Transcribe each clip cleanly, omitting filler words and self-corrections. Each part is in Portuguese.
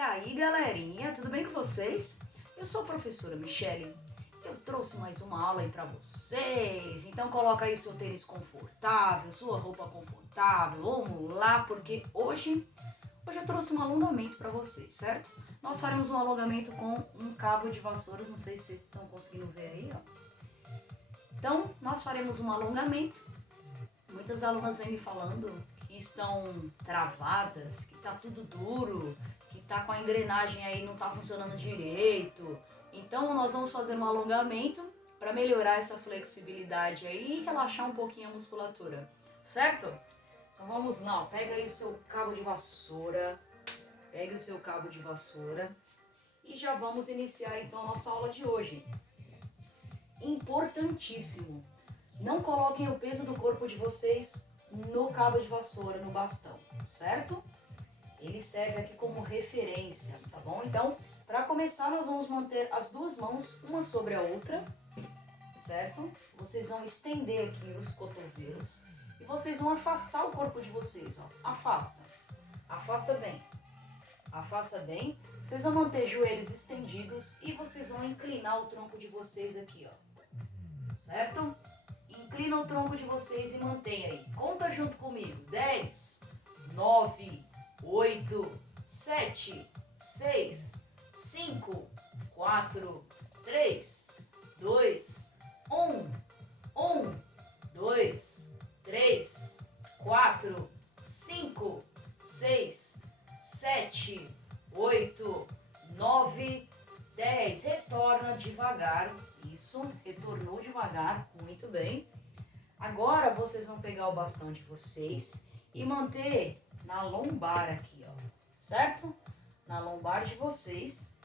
aí, galerinha, tudo bem com vocês? Eu sou a professora Michele. Eu trouxe mais uma aula aí pra vocês. Então coloca aí o seu tênis confortável, sua roupa confortável. Vamos lá, porque hoje eu trouxe um alongamento pra vocês, certo? Nós faremos um alongamento com um cabo de vassouras. Não sei se vocês estão conseguindo ver aí, ó. Então, nós faremos um alongamento. Muitas alunas vêm me falando que estão travadas, que tá tudo duro, que tá com a engrenagem aí, não tá funcionando direito. Então nós vamos fazer um alongamento para melhorar essa flexibilidade aí e relaxar um pouquinho a musculatura, certo? Então vamos lá, ó. Pega aí o seu cabo de vassoura, pegue o seu cabo de vassoura e já vamos iniciar então a nossa aula de hoje. Importantíssimo, não coloquem o peso do corpo de vocês no cabo de vassoura, no bastão, certo? Ele serve aqui como referência, tá bom? Então, para começar, nós vamos manter as duas mãos uma sobre a outra, certo? Vocês vão estender aqui os cotovelos e vocês vão afastar o corpo de vocês, ó. Afasta, afasta bem, afasta bem. Vocês vão manter joelhos estendidos e vocês vão inclinar o tronco de vocês aqui, ó, certo? Inclina o tronco de vocês e mantenha aí. Conta junto comigo. 10, 9, 8, 7, 6, 5, 4, 3, 2, 1. 1, 2, 3, 4, 5, 6, 7, 8, 9, 10. Retorna devagar. Isso, retornou devagar, muito bem. Agora vocês vão pegar o bastão de vocês e manter na lombar aqui, ó, certo? Na lombar de vocês,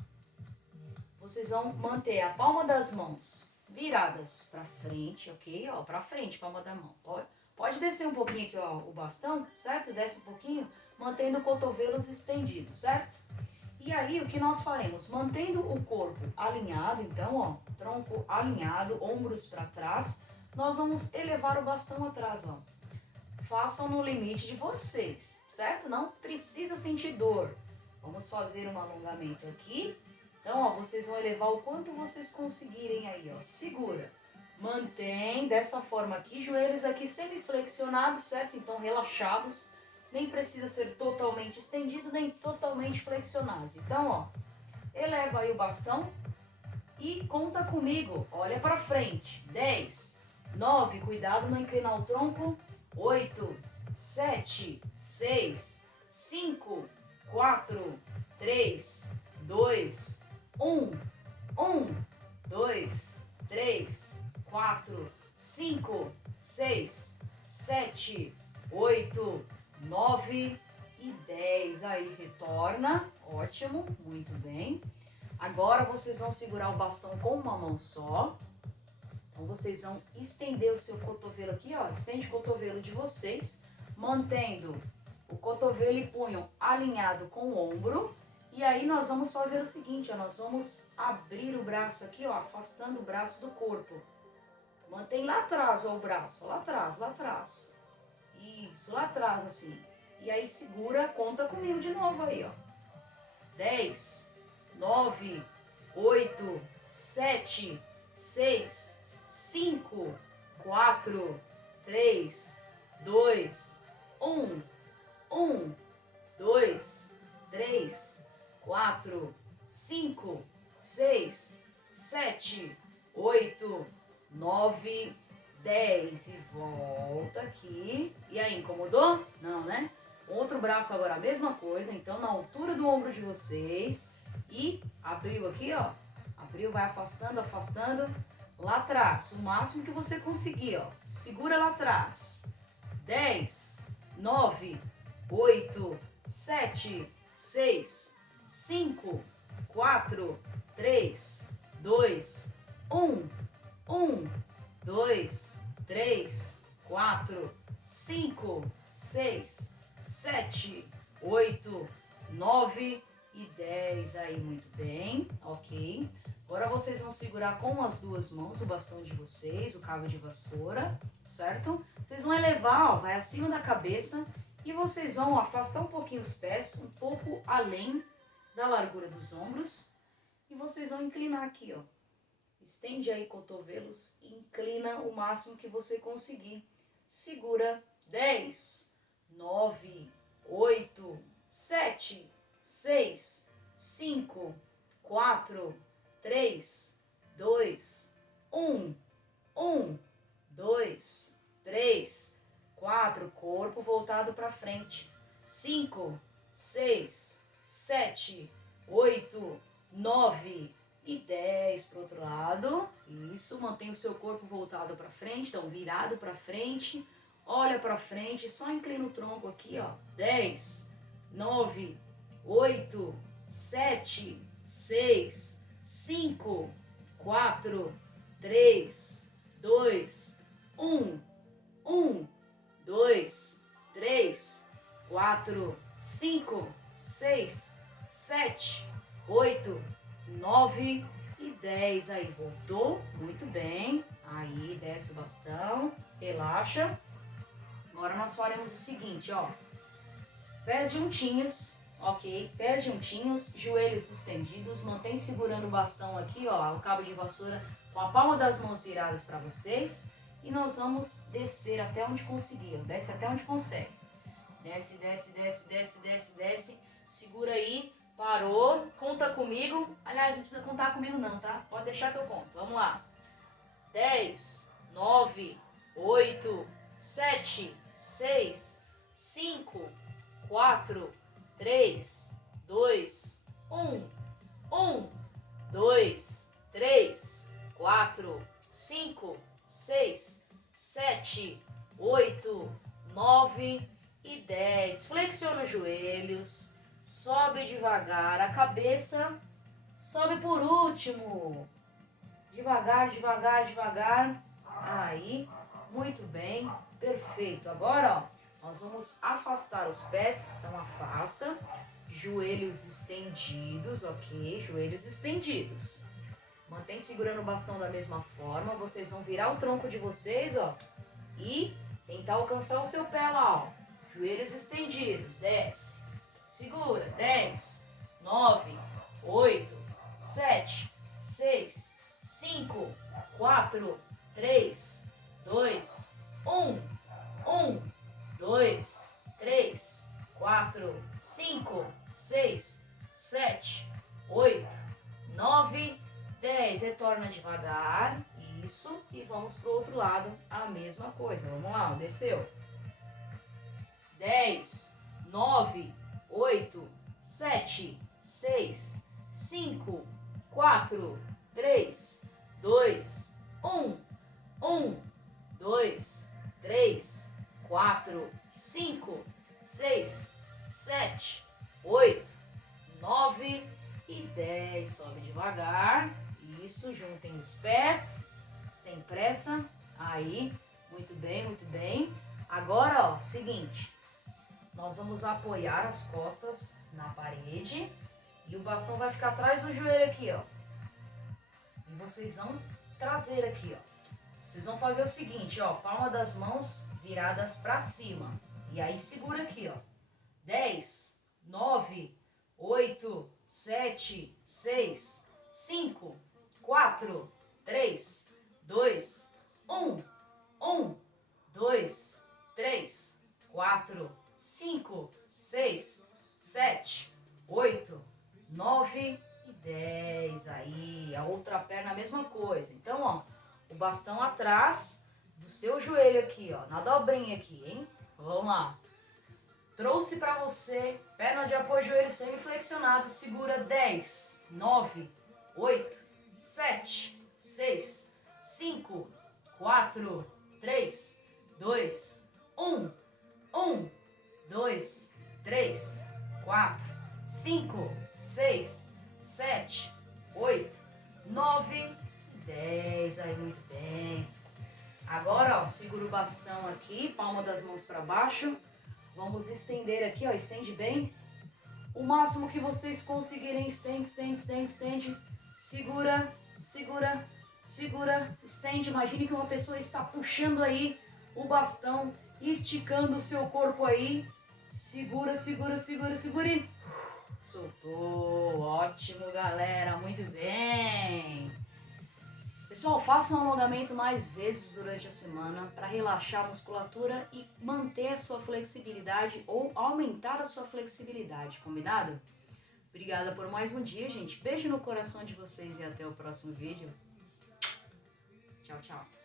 vocês vão manter a palma das mãos viradas para frente, ok? Ó, para frente, palma da mão. Pode descer um pouquinho aqui, ó, o bastão, certo? Desce um pouquinho, mantendo cotovelos estendidos, certo? E aí, o que nós faremos? Mantendo o corpo alinhado, então, ó, tronco alinhado, ombros para trás, nós vamos elevar o bastão atrás, ó. Façam no limite de vocês, certo? Não precisa sentir dor. Vamos fazer um alongamento aqui. Então, ó, vocês vão elevar o quanto vocês conseguirem aí, ó. Segura. Mantém dessa forma aqui, joelhos aqui semi-flexionados, certo? Então, relaxados. Nem precisa ser totalmente estendido, nem totalmente flexionados. Então, ó, eleva aí o bastão e conta comigo. Olha para frente. 10, 9, cuidado não inclinar o tronco. 8, 7, 6, 5, 4, 3, 2, 1. 1, 2, 3, 4, 5, 6, 7, 8, 9 e 10. Aí, retorna. Ótimo, muito bem. Agora vocês vão segurar o bastão com uma mão só. Então, vocês vão estender o seu cotovelo aqui, ó. Estende o cotovelo de vocês, mantendo o cotovelo e punho alinhado com o ombro. E aí, nós vamos fazer o seguinte, ó. Nós vamos abrir o braço aqui, ó, afastando o braço do corpo. Mantém lá atrás, ó, o braço. Lá atrás, lá atrás. Isso, lá atrás, assim. E aí, segura, conta comigo de novo aí, ó. 10, 9, 8, 7, 6, 5, 4, 3, 2, 1. 1, 2, 3, 4, 5, 6, 7, 8, 9, 10. E volta aqui. E aí, incomodou? Não, né? Outro braço agora a mesma coisa. Então, na altura do ombro de vocês. E abriu aqui, ó. Abriu, vai afastando, afastando. Lá atrás, o máximo que você conseguir, ó. Segura lá atrás. 10, 9, 8, 7, 6, 5, 4, 3, 2, 1. 1, 2, 3, 4, 5, 6, 7, 8, 9 e 10. Aí, muito bem, ok. Agora vocês vão segurar com as duas mãos o bastão de vocês, o cabo de vassoura, certo? Vocês vão elevar, ó, vai acima da cabeça e vocês vão afastar um pouquinho os pés, um pouco além da largura dos ombros. E vocês vão inclinar aqui, ó. Estende aí cotovelos e inclina o máximo que você conseguir. Segura 10, 9, 8, 7, 6, 5, 4, 3, 2, 1. 1, 2, 3, 4. Corpo voltado para frente. 5, 6, 7, 8, 9 e 10 para o outro lado. Isso, mantém o seu corpo voltado para frente, então virado para frente. Olha para frente, só inclina o tronco aqui, ó. 10, 9, 8, 7, 6, 5, 4, 3, 2, 1. 1, 2, 3, 4, 5, 6, 7, 8, 9 e 10. Aí, voltou. Muito bem. Aí, desce o bastão. Relaxa. Agora nós faremos o seguinte, ó. Pés juntinhos, ok? Pés juntinhos, joelhos estendidos. Mantém segurando o bastão aqui, ó, o cabo de vassoura com a palma das mãos viradas para vocês. E nós vamos descer até onde conseguir, desce até onde consegue. Desce, desce, desce, desce, desce, desce. Segura aí, parou, conta comigo. Aliás, não precisa contar comigo não, tá? Pode deixar que eu conto. Vamos lá. 10, 9, 8, 7, 6, 5, 4, 3, 2, 1. 1, 2, 3, 4, 5, 6, 7, 8, 9 e 10. Flexiona os joelhos, sobe devagar, a cabeça sobe por último. Devagar, devagar, devagar. Aí, muito bem, perfeito. Agora, ó, nós vamos afastar os pés, então afasta. Joelhos estendidos, ok? Joelhos estendidos. Mantém segurando o bastão da mesma forma. Vocês vão virar o tronco de vocês, ó. E tentar alcançar o seu pé lá, ó. Joelhos estendidos. Desce. Segura. 10, 9, 8, 7, 6, 5, 4, 3, 2, 1. 1, 2, 3, 4, 5, 6, 7, 8, 9, 10. Retorna devagar. Isso. E vamos pro outro lado. A mesma coisa. Vamos lá. Desceu. 10, 9, 8, 7, 6, 5, 4, 3, 2, 1. 1, 2, 3, 4, 5, 6, 7, 8, 9 e 10. Sobe devagar. Isso, juntem os pés, sem pressa. Aí, muito bem, muito bem. Agora, ó, seguinte. Nós vamos apoiar as costas na parede e o bastão vai ficar atrás do joelho aqui, ó. E vocês vão trazer aqui, ó. Vocês vão fazer o seguinte, ó, palma das mãos viradas para cima. E aí segura aqui, ó. 10, 9, 8, 7, 6, 5, 4, 3, 2, 1. 1, 2, 3, 4, 5, 6, 7, 8, 9 e 10. Aí, a outra perna a mesma coisa. Então, ó, o bastão atrás do seu joelho aqui, ó, na dobrinha aqui, hein? Vamos lá. Trouxe pra você, perna de apoio, joelho semiflexionado, segura 10, 9, 8, 7, 6, 5, 4, 3, 2, 1. 1, 2, 3, 4, 5, 6, 7, 8, 9 e 10. Aí, muito bem. Agora, ó, segura o bastão aqui, palma das mãos para baixo. Vamos estender aqui, ó, estende bem. O máximo que vocês conseguirem, estende, estende, estende, estende. Segura, segura, segura, estende. Imagine que uma pessoa está puxando aí o bastão, esticando o seu corpo aí. Segura, segura, segura, segure. Soltou. Ótimo, galera, muito bem. Pessoal, façam um alongamento mais vezes durante a semana para relaxar a musculatura e manter a sua flexibilidade ou aumentar a sua flexibilidade, combinado? Obrigada por mais um dia, gente. Beijo no coração de vocês e até o próximo vídeo. Tchau, tchau.